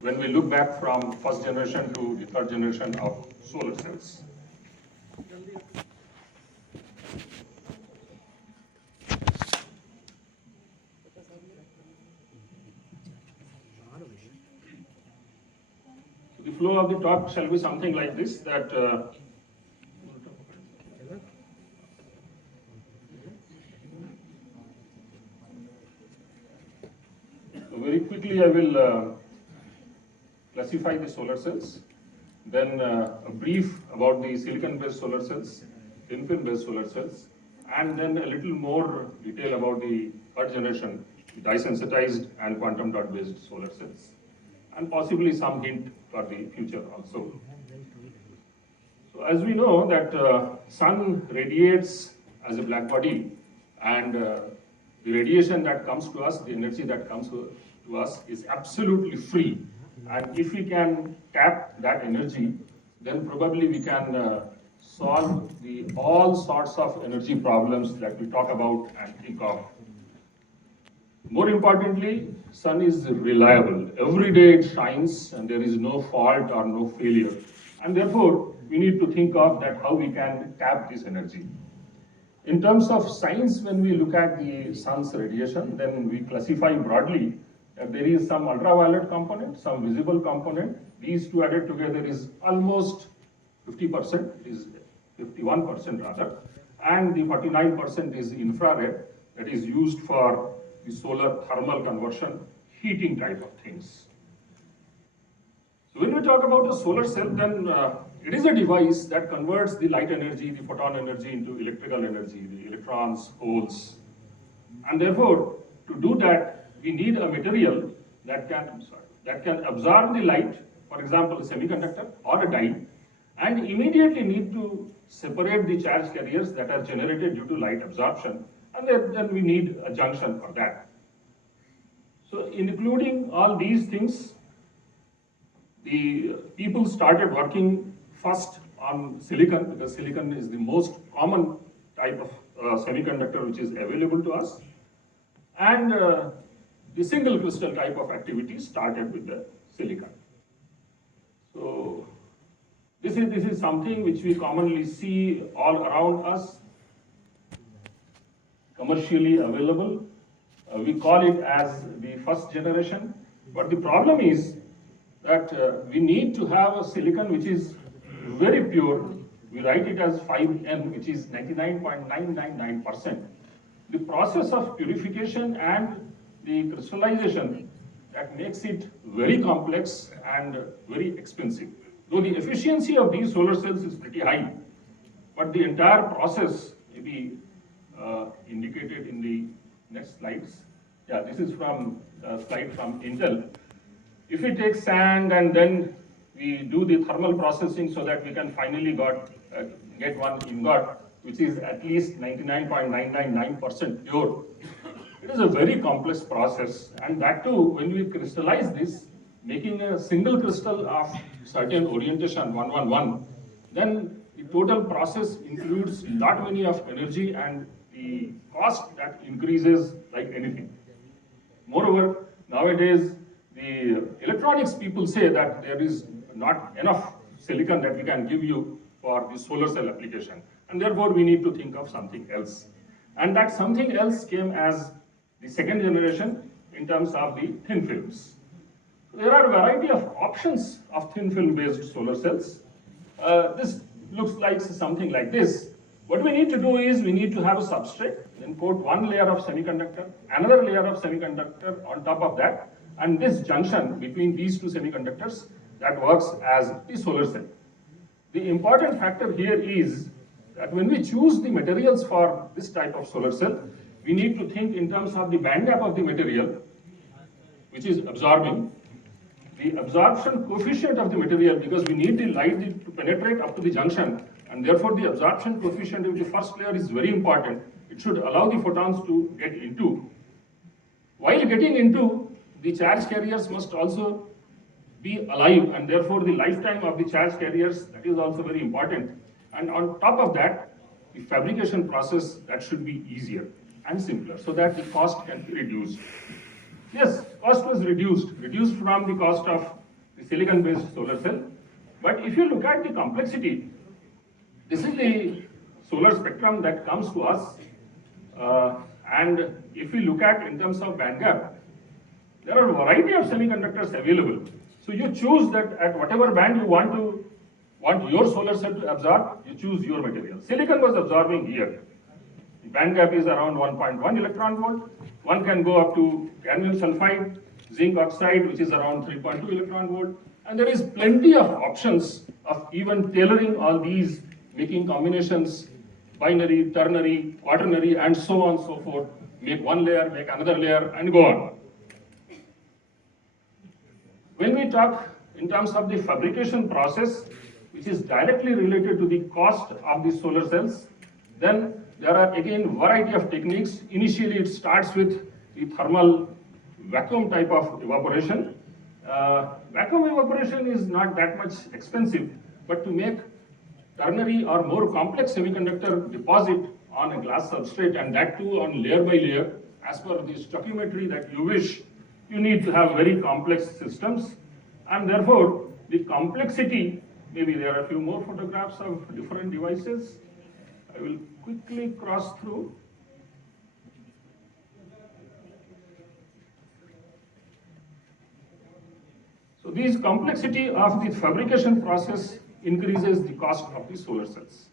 when we look back from first generation to the third generation of solar cells. So the flow of the talk shall be something like this, that very quickly I will classify the solar cells, then a brief about the silicon-based solar cells, thin-film-based solar cells, and then a little more detail about the third generation, dye-sensitized and quantum dot-based solar cells, and possibly some hint for the future also. So as we know that sun radiates as a black body, and the radiation that comes to us, the energy that comes to us is absolutely free. And if we can tap that energy, then probably we can solve all sorts of energy problems that we talk about and think of. More importantly, sun is reliable. Every day it shines and there is no fault or no failure. And therefore, we need to think of that how we can tap this energy. In terms of science, when we look at the sun's radiation, then we classify broadly that there is some ultraviolet component, some visible component. These two added together is almost 50%, it is 51% rather, and the 49% is infrared, that is used for the solar thermal conversion, heating type of things. So when we talk about a solar cell, then it is a device that converts the light energy, the photon energy into electrical energy, the electrons, holes. And therefore, to do that, we need a material that can absorb the light, for example, a semiconductor or a dye, and immediately need to separate the charge carriers that are generated due to light absorption, and then we need a junction for that. So including all these things, the people started working first on silicon, because silicon is the most common type of semiconductor which is available to us, and the single crystal type of activity started with the silicon. So this is something which we commonly see all around us, commercially available. We call it as the first generation, but the problem is that we need to have a silicon which is very pure. We write it as 5N, which is 99.999%. The process of purification and the crystallization that makes it very complex and very expensive. Though the efficiency of these solar cells is pretty high, but the entire process may be indicated in the next slides. Yeah, this is from a slide from Intel. If we take sand and then we do the thermal processing so that we can finally get one ingot which is at least 99.999% pure, it is a very complex process, and that too, when we crystallize this, making a single crystal of certain orientation 111, then the total process includes lot many of energy and the cost that increases like anything. Moreover, nowadays the electronics people say that there is not enough silicon that we can give you for the solar cell application, and therefore we need to think of something else. And that something else came as the second generation in terms of the thin films. There are a variety of options of thin film based solar cells. This looks like something like this. What we need to do is we need to have a substrate, then put one layer of semiconductor, another layer of semiconductor on top of that, and this junction between these two semiconductors that works as the solar cell. The important factor here is that when we choose the materials for this type of solar cell, we need to think in terms of the band gap of the material, which is absorbing, the absorption coefficient of the material, because we need the light to penetrate up to the junction, and therefore the absorption coefficient of the first layer is very important. It should allow the photons to get into. While getting into, the charge carriers must also be alive, and therefore the lifetime of the charge carriers, that is also very important. And on top of that, the fabrication process, that should be easier and simpler, so that the cost can be reduced. Yes, cost was reduced from the cost of the silicon-based solar cell. But if you look at the complexity, this is the solar spectrum that comes to us. And if we look at in terms of band gap, there are a variety of semiconductors available. So you choose that at whatever band you want your solar cell to absorb, you choose your material. Silicon was absorbing here. The band gap is around 1.1 electron volt. One can go up to cadmium sulfide, zinc oxide, which is around 3.2 electron volt. And there is plenty of options of even tailoring all these, making combinations, binary, ternary, quaternary, and so on and so forth. Make one layer, make another layer, and go on. When we talk in terms of the fabrication process, which is directly related to the cost of the solar cells, then there are again variety of techniques. Initially, it starts with the thermal vacuum type of evaporation. Vacuum evaporation is not that much expensive, but to make ternary or more complex semiconductor deposit on a glass substrate, and that too on layer by layer, as per the stoichiometry that you wish, you need to have very complex systems, and therefore the complexity, maybe there are a few more photographs of different devices. I will quickly cross through. So this complexity of the fabrication process increases the cost of the solar cells.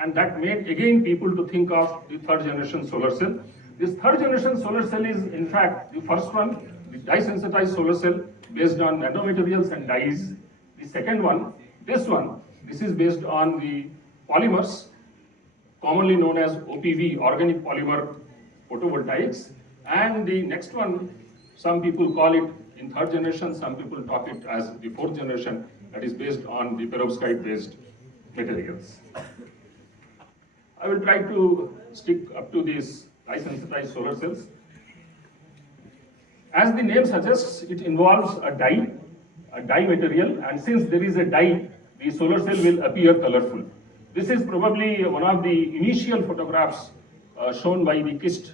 And that made again people to think of the third generation solar cell. This third generation solar cell is in fact the first one, the dye-sensitized solar cell based on nanomaterials and dyes. The second one, this is based on the polymers, commonly known as OPV, organic polymer photovoltaics. And the next one, some people call it in third generation, some people talk it as the fourth generation, that is based on the perovskite based materials. I will try to stick up to these dye-sensitized solar cells. As the name suggests, it involves a dye material, and since there is a dye, the solar cell will appear colorful. This is probably one of the initial photographs shown by the KIST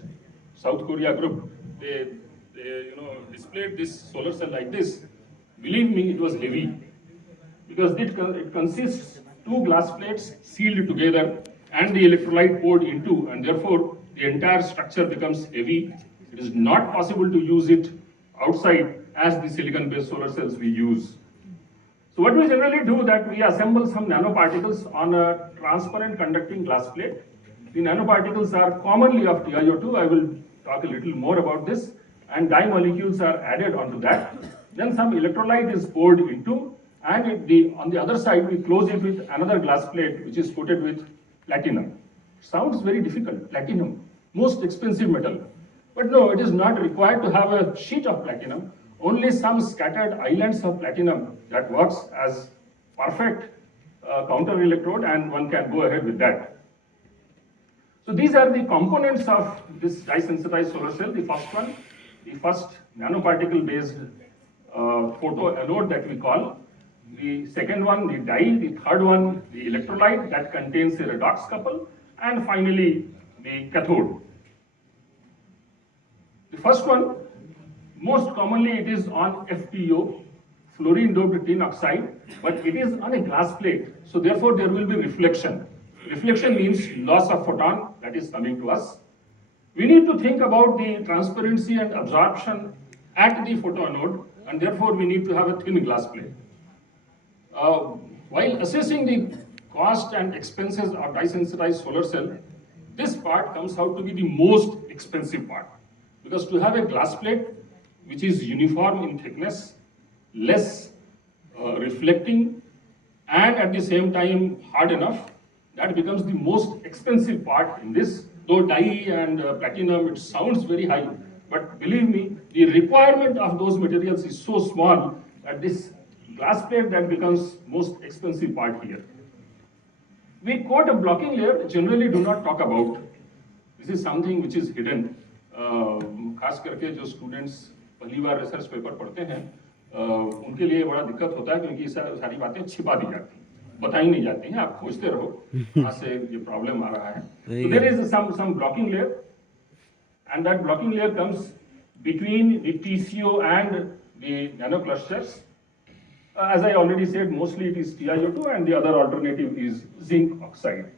South Korea group. They displayed this solar cell like this. Believe me, it was heavy because it consists two glass plates sealed together and the electrolyte poured into, and therefore the entire structure becomes heavy. It is not possible to use it outside as the silicon-based solar cells we use. So what we generally do that we assemble some nanoparticles on a transparent conducting glass plate. The nanoparticles are commonly of TiO2. I will talk a little more about this. And dye molecules are added onto that. Then some electrolyte is poured into, and on the other side we close it with another glass plate which is coated with platinum. Sounds very difficult, platinum, most expensive metal. But no, it is not required to have a sheet of platinum, only some scattered islands of platinum that works as perfect counter electrode, and one can go ahead with that. So these are the components of this dye-sensitized solar cell. The first one, the first nanoparticle based photo anode that we call. The second one, the dye. The third one, the electrolyte that contains a redox couple. And finally, the cathode. The first one, most commonly it is on FPO, fluorine doped tin oxide, but it is on a glass plate. So therefore there will be reflection. Reflection means loss of photon that is coming to us. We need to think about the transparency and absorption at the photoanode, and therefore we need to have a thin glass plate. While assessing the cost and expenses of dye-sensitized solar cell, this part comes out to be the most expensive part. Because to have a glass plate which is uniform in thickness, less reflecting, and at the same time hard enough, that becomes the most expensive part in this. Though dye and platinum, it sounds very high, but believe me, the requirement of those materials is so small that this glass plate that becomes most expensive part here. We quote a blocking layer, generally do not talk about. This is something which is hidden. खास करके जो students पहली बार research paper पढ़ते हैं उनके लिए बड़ा दिक्कत होता है क्योंकि सारी बातें छिपा दी जाती हैं, बताई नहीं जाती हैं, आप खोजते रहो कहाँ से ये प्रॉब्लम आ रहा है. So there is some blocking layer, and that blocking layer comes between the TCO and the nanoclusters. As I already said, mostly it is TiO2 and the other alternative is zinc oxide.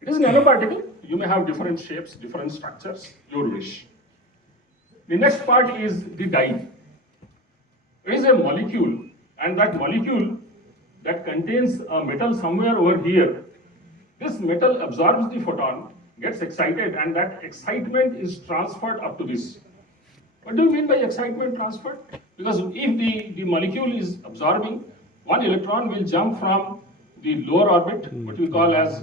It is nanoparticle. You may have different shapes, different structures, your wish. The next part is the dye. It is a molecule, and that molecule that contains a metal somewhere over here, this metal absorbs the photon, gets excited, and that excitement is transferred up to this. What do you mean by excitement transfer? Because if the molecule is absorbing, one electron will jump from the lower orbit, what we call as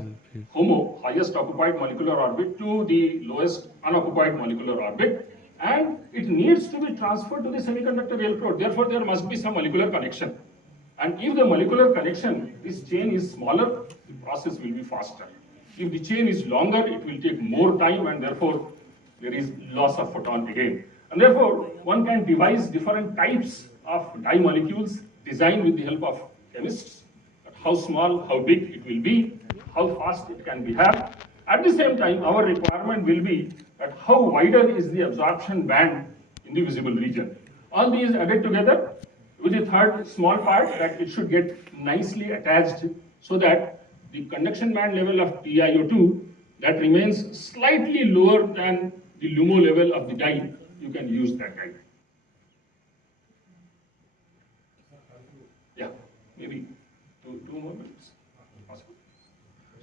HOMO, highest occupied molecular orbit, to the lowest unoccupied molecular orbit, and it needs to be transferred to the semiconductor electrode. Therefore, there must be some molecular connection. And if the molecular connection, this chain is smaller, the process will be faster. If the chain is longer, it will take more time, and therefore there is loss of photon again. And therefore, one can devise different types of dye molecules designed with the help of chemists. How small, how big it will be, how fast it can be had. At the same time, our requirement will be that how wider is the absorption band in the visible region. All these added together with the third small part that it should get nicely attached so that the conduction band level of TiO2 that remains slightly lower than the LUMO level of the dye, you can use that dye. Yeah, maybe two more minutes. Possible.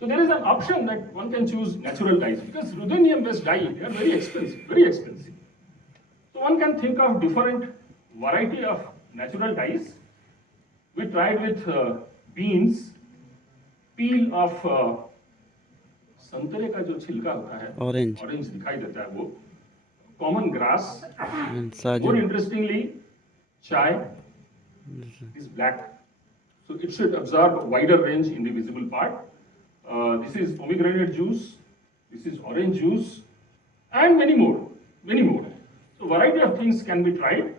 So there is an option that one can choose natural dyes because ruthenium-based dye, they are very expensive, very expensive. So one can think of different variety of natural dyes. We tried with beans, peel of संतरे का जो छिलका होता है, orange दिखाई देता है वो, common grass, more interestingly, chai is black. So it should absorb a wider range in the visible part. This is pomegranate juice, this is orange juice, and many more, many more. So variety of things can be tried,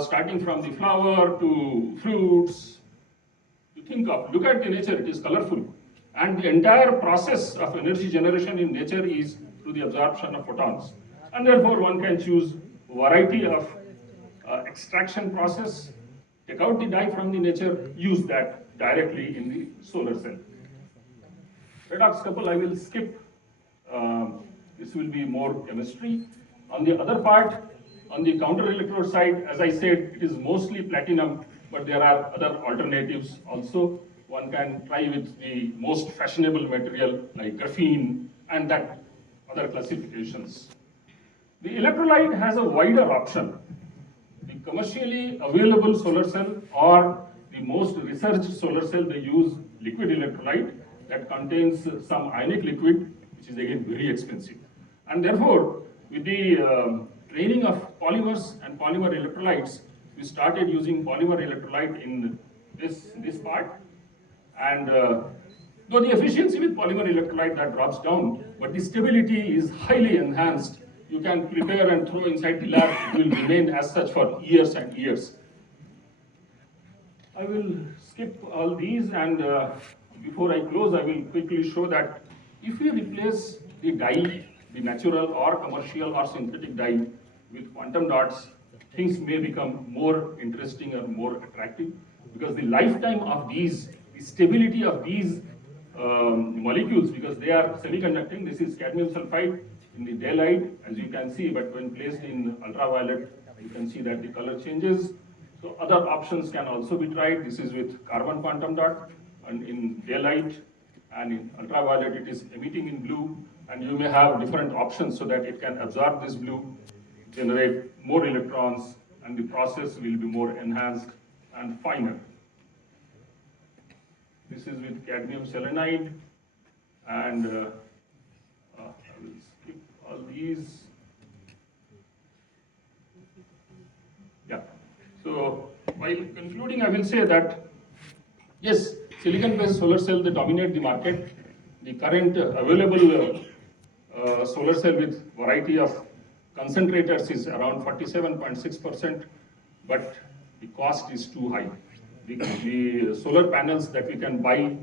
starting from the flower to fruits. You think of, look at the nature, it is colorful. And the entire process of energy generation in nature is through the absorption of photons. And therefore one can choose variety of extraction process, take out the dye from the nature, use that directly in the solar cell. Redox couple I will skip. This will be more chemistry. On the other part, on the counter electrode side, as I said, it is mostly platinum, but there are other alternatives also. One can try with the most fashionable material like graphene and that other classifications. The electrolyte has a wider option. The commercially available solar cell or the most researched solar cell, they use liquid electrolyte that contains some ionic liquid, which is again very expensive. And therefore, with the training of polymers and polymer electrolytes, we started using polymer electrolyte in this part. And though the efficiency with polymer electrolyte that drops down, but the stability is highly enhanced. You can prepare and throw inside the lab, it will remain as such for years and years. I will skip all these, and before I close, I will quickly show that if we replace the dye, the natural or commercial or synthetic dye with quantum dots, things may become more interesting or more attractive because the lifetime of these, the stability of these molecules, because they are semiconducting. This is cadmium sulfide in the daylight, as you can see, but when placed in ultraviolet, you can see that the color changes. So other options can also be tried. This is with carbon quantum dot, and in daylight and in ultraviolet it is emitting in blue, and you may have different options so that it can absorb this blue, generate more electrons, and the process will be more enhanced and finer. This is with cadmium selenide, and I will skip all these. Yeah. So while concluding, I will say that yes, silicon-based solar cell, they dominate the market. The current available solar cell with variety of concentrators is around 47.6%, but the cost is too high. The solar panels that we can buy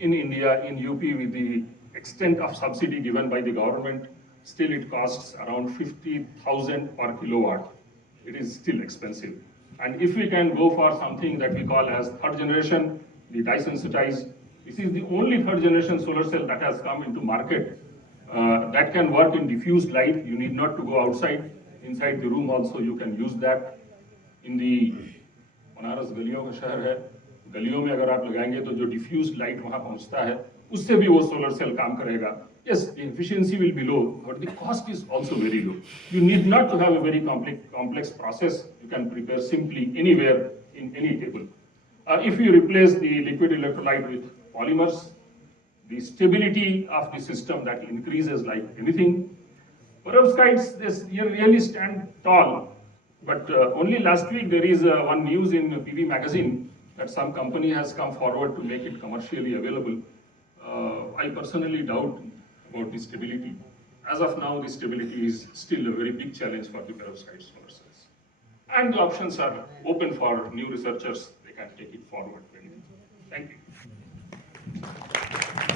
in India, in UP, with the extent of subsidy given by the government, still it costs around 50,000 per kilowatt. It is still expensive. And if we can go for something that we call as third generation, the dye-sensitized, this is the only third generation solar cell that has come into market that can work in diffused light. You need not to go outside. Inside the room also you can use that. In the Banaras गलियों का शहर है, गलियों में अगर आप लगाएंगे तो जो डिफ्यूज लाइट वहां पहुंचता है उससे भी वो सोलर सेल काम करेगा. Yes, the efficiency will be low, but the cost is also very low. You need not to have a very complex process. You can prepare simply anywhere in any table. If you replace the liquid electrolyte with polymers, the stability of the system that increases like anything. Perovskites, they really stand tall. But only last week there is one news in PV magazine that some company has come forward to make it commercially available. I personally doubt about the stability. As of now, the stability is still a very big challenge for the perovskite solar cells. And the options are open for new researchers, they can take it